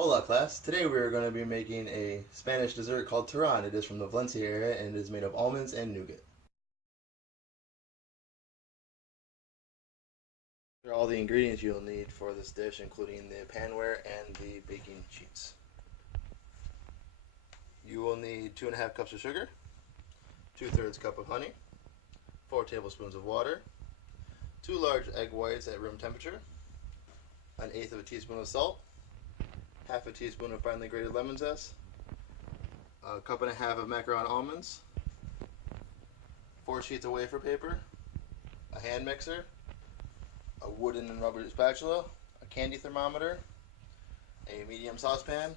Hola class, today we are going to be making a Spanish dessert called Turron. It is from the Valencia area and it is made of almonds and nougat. These are all the ingredients you'll need for this dish, including the panware and the baking sheets. You will need 2.5 cups of sugar, 2/3 cup of honey, 4 tablespoons of water, 2 large egg whites at room temperature, 1/8 of a teaspoon of salt, 1/2 teaspoon of finely grated lemon zest, 1.5 cups of macaron almonds, 4 sheets of wafer paper, a hand mixer, a wooden and rubber spatula, a candy thermometer, a medium saucepan,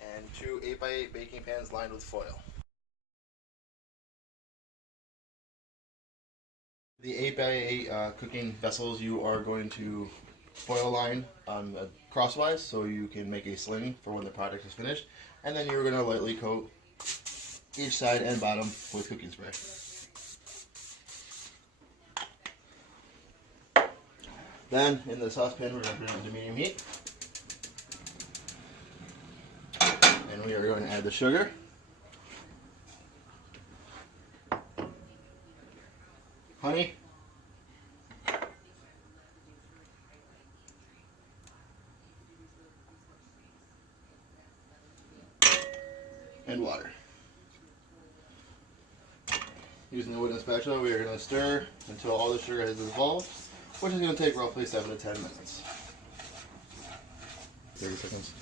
and 2 8x8 baking pans lined with foil. The 8x8 cooking vessels you are going to foil line crosswise so you can make a sling for when the product is finished, and then you're going to lightly coat each side and bottom with cooking spray. Then in the saucepan we're going to put it into medium heat, and we are going to add the sugar, honey, and water. Using the wooden spatula, we are going to stir until all the sugar has dissolved, which is going to take roughly 7 to 10 minutes. 30 seconds.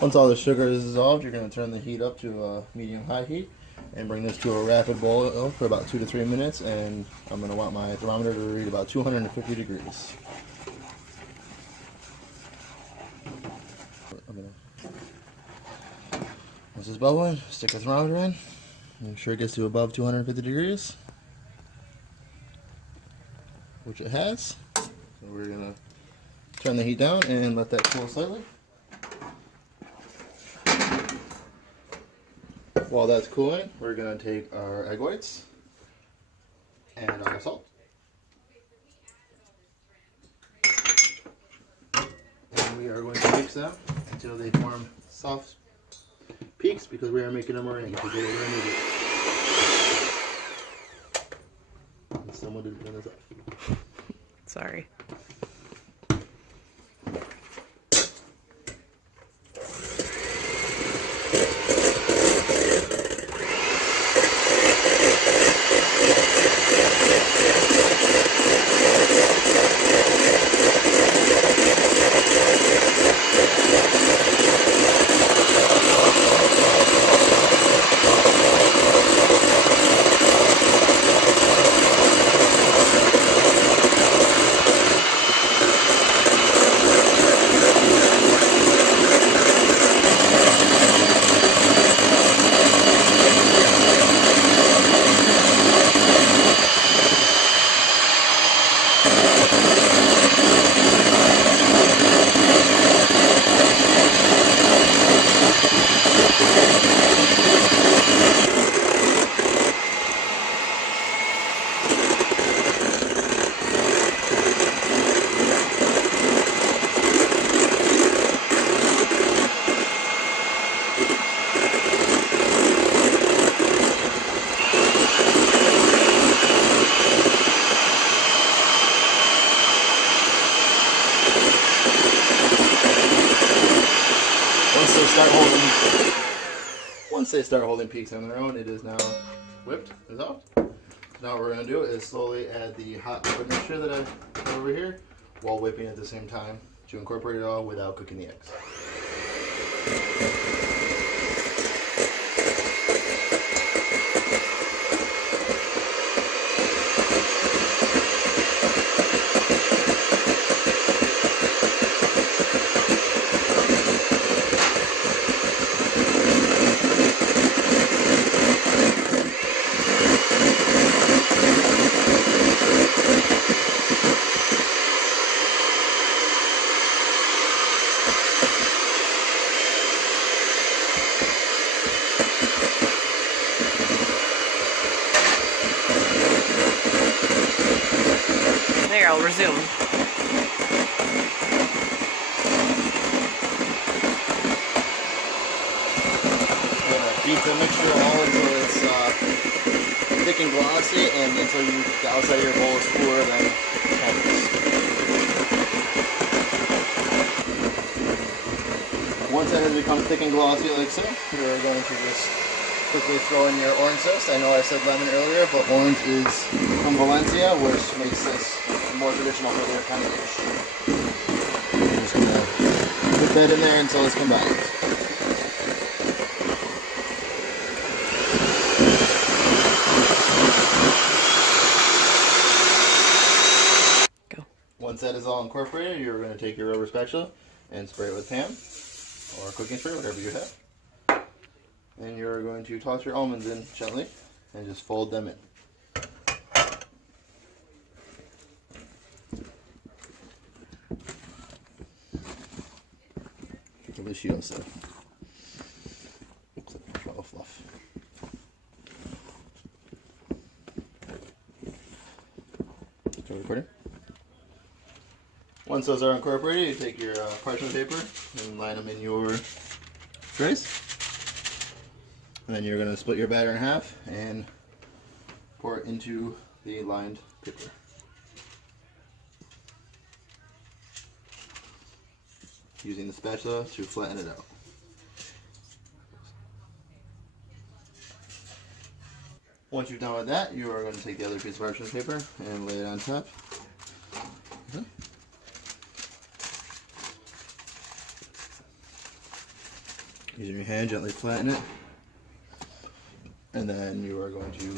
Once all the sugar is dissolved, you're going to turn the heat up to a medium-high heat and bring this to a rapid boil for about 2 to 3 minutes, and I'm going to want my thermometer to read about 250 degrees. Once it's bubbling, stick the thermometer in, make sure it gets to above 250 degrees, which it has. So we're going to turn the heat down and let that cool slightly. While that's cooling, we're going to take our egg whites and our salt. And we are going to mix them until they form soft peaks, because we are making a meringue to get it immediately. Someone didn't turn this off. Sorry. start holding peaks on their own, it is now whipped, dissolved. Now what we're going to do is slowly add the hot liquid mixture that I put over here while whipping at the same time to incorporate it all without cooking the eggs. There, I'll resume. Beat the mixture all until it's thick and glossy, and until the outside of your bowl is cooler than canvas. Once that has become thick and glossy like so, you're going to just quickly throw in your orange zest. I know I said lemon earlier, but orange is from Valencia, which makes this more traditional for their kind of dish. I'm just going to put that in there until it's combined. Go. Once that is all incorporated, you're going to take your rubber spatula and spray it with Pam or cooking spray, whatever you have. And you're going to toss your almonds in gently and just fold them in. Delicioso. Looks like a trail of fluff. Still recording? Once those are incorporated, you take your parchment paper and line them in your trays. And then you're going to split your batter in half and pour it into the lined paper. Using the spatula to flatten it out. Once you're done with that, you are going to take the other piece of parchment paper and lay it on top. Okay. Using your hand, gently flatten it. And then you are going to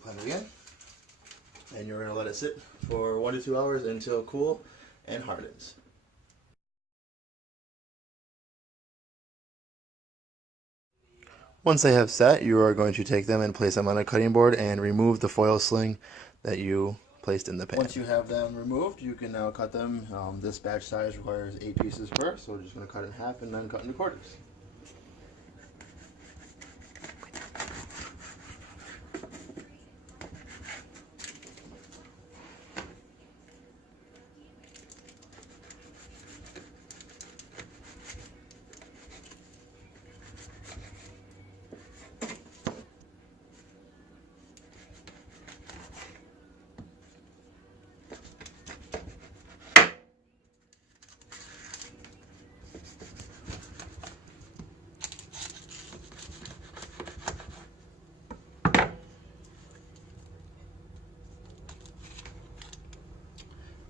flatten it again. And you're going to let it sit for 1 to 2 hours until cool and hardens. Once they have set, you are going to take them and place them on a cutting board and remove the foil sling that you placed in the pan. Once you have them removed, you can now cut them. This batch size requires 8 pieces per, so we're just going to cut it in half and then cut into quarters.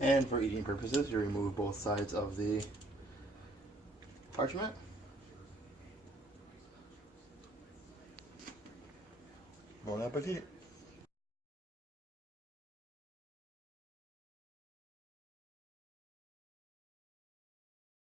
And for eating purposes, you remove both sides of the parchment. Bon appetit!